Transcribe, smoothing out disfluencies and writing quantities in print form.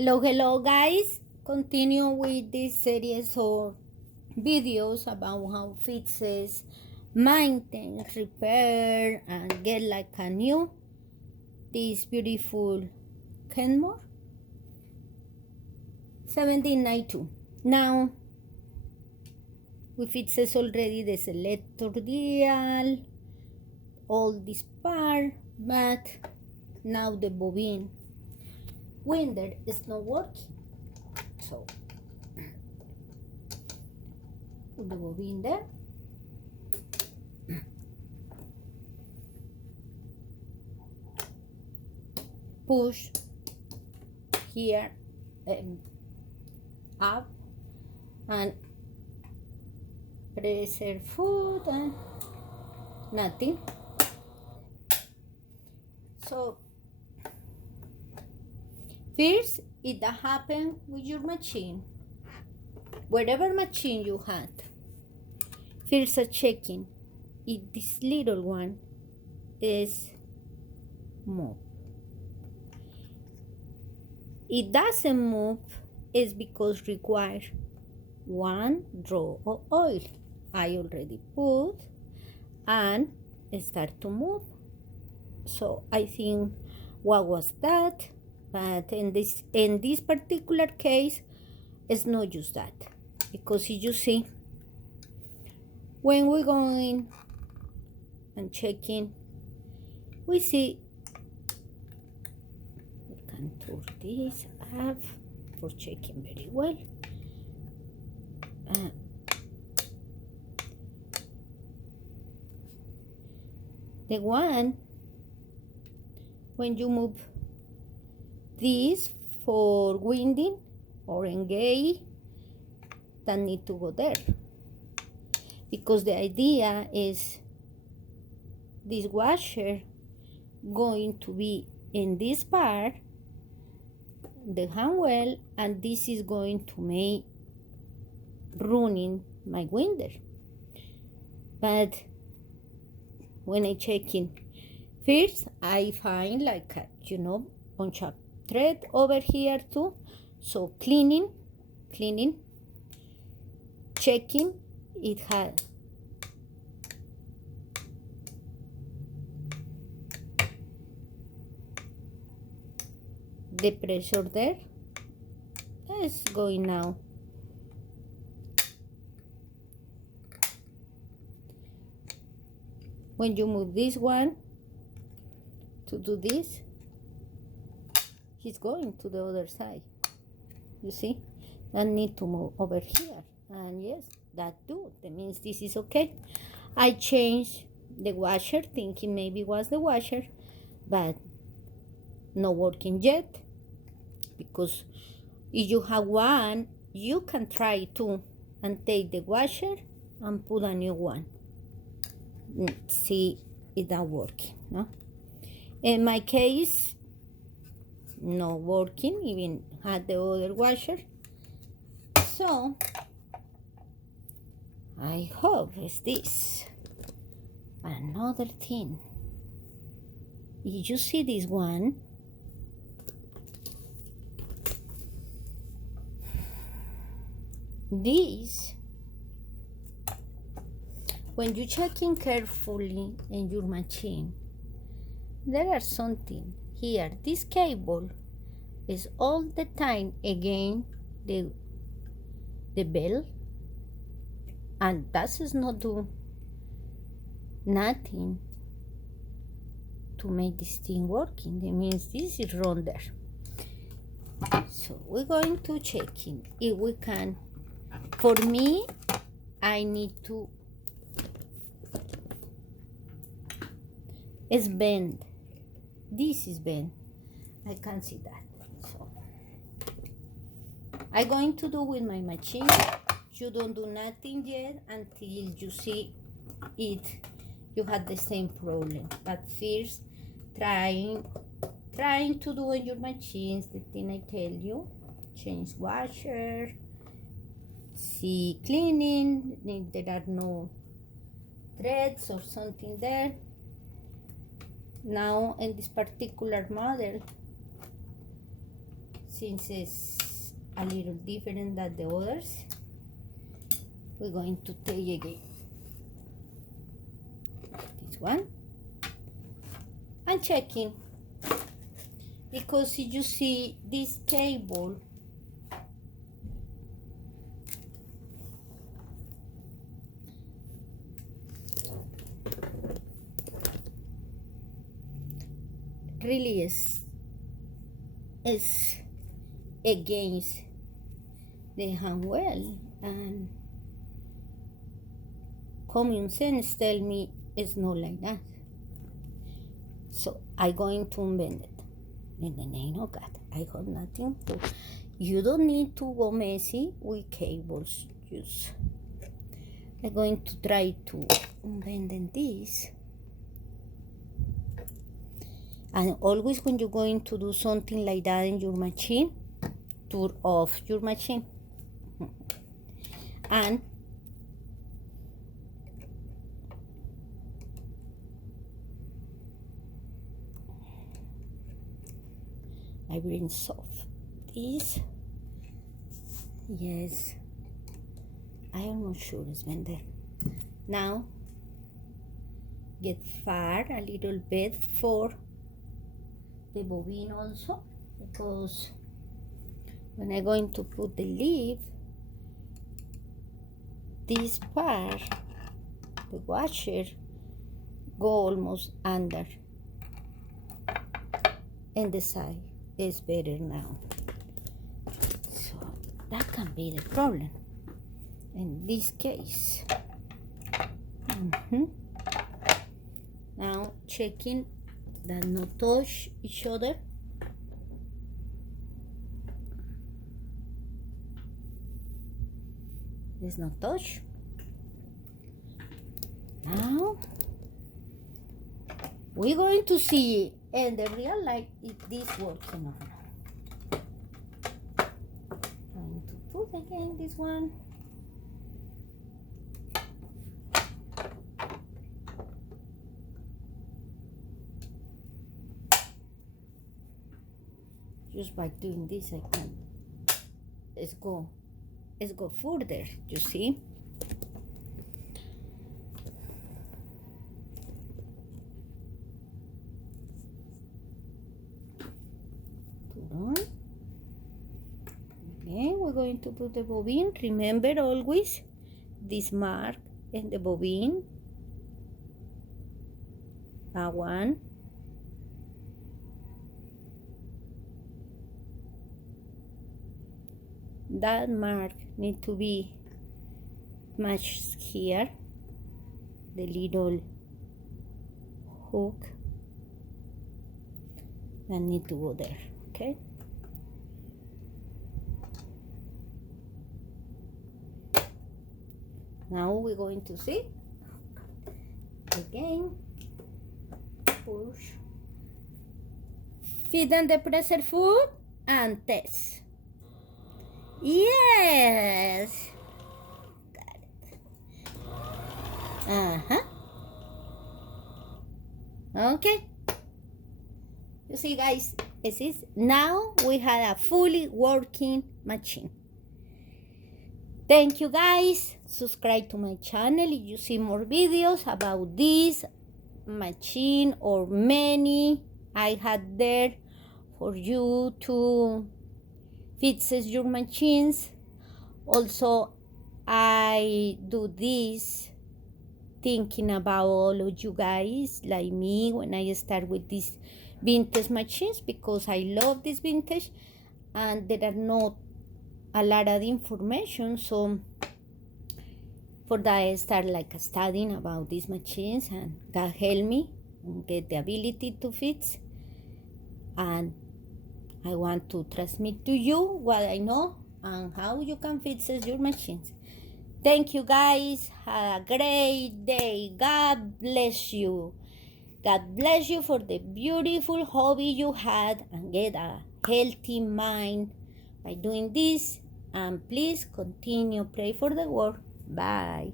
Hello guys, continue with this series of videos about how fixes, maintain, repair and get like a new this beautiful Kenmore 1792. Now we fixes already the selector dial, all this part, but now the bobbin winder is not working. So put the bobbin there. Push here up and press her foot and nothing. So first, it happened with your machine, whatever machine you had. First, checking if this little one is moved. It doesn't move is because require 1 drop of oil. I already put and start to move. So I think what was that? But in this particular case, it's not just that, because you see, when we're going and checking, we see we can turn this up for checking very well. The one when you move this for winding or engage, that need to go there, because the idea is this washer going to be in this part, the handwell, and this is going to make running my winder. But when I check in, first I find like a, bunch of thread over here too. So cleaning, checking, it had the pressure there. It's going now. When you move this one to do this, he's going to the other side. You see? I need to move over here. And yes, that too. That means this is okay. I changed the washer, thinking maybe it was the washer, but not working yet. Because if you have one, you can try to and take the washer and put a new one. See it not working, no? In my case, not working, even had the other washer. So I hope it's this. Another thing, if you see this one, this, when you're checking carefully in your machine, there are something here. This cable is all the time again the bell, and that does not do nothing to make this thing working. That means this is wrong there. So we're going to check in if we can. For me, I need to it's bent. This is bent. I can't see that. So I'm going to do with my machine. You don't do nothing yet until you see it. You had the same problem. But first, trying to do in your machines the thing I tell you. Change washer. See cleaning. There are no threads or something there. Now in this particular model, since it's a little different than the others, we're going to take again this one and checking, because you see this cable really is against the handwell, and common sense tell me it's not like that. So I'm going to unbend it in the name of God. I have nothing to. You don't need to go messy with cables. Just I'm going to try to unbend this. And always when you're going to do something like that in your machine, turn off your machine. And I rinse off this. Yes, I am not sure it's been there. Now, get far a little bit for the bobbin also, because when I'm going to put the lid, this part, the washer, go almost under, and the side is better now. So that can be the problem in this case. Now checking that not touch each other. Let's not touch. Now we're going to see in the real life if this works or not. Going to put again this one. Just by doing this, I can. Let's go further. You see. Again, we're going to put the bobbin. Remember always this mark in the bobbin. One. That mark need to be matched here. The little hook that need to go there. Okay. Now we're going to see again. Push. Feed on the pressure food and test. Yes. Got it. Okay. You see, guys, this is now we have a fully working machine. Thank you, guys. Subscribe to my channel if you see more videos about this machine or many I had there for you to fix your machines. Also, I do this thinking about all of you guys like me when I start with these vintage machines, because I love this vintage and there are not a lot of information. So for that I start like studying about these machines, and God help me get the ability to fix, and I want to transmit to you what I know and how you can fix your machines. Thank you, guys. Have a great day. God bless you. God bless you for the beautiful hobby you had, and get a healthy mind by doing this. And please continue pray for the world. Bye.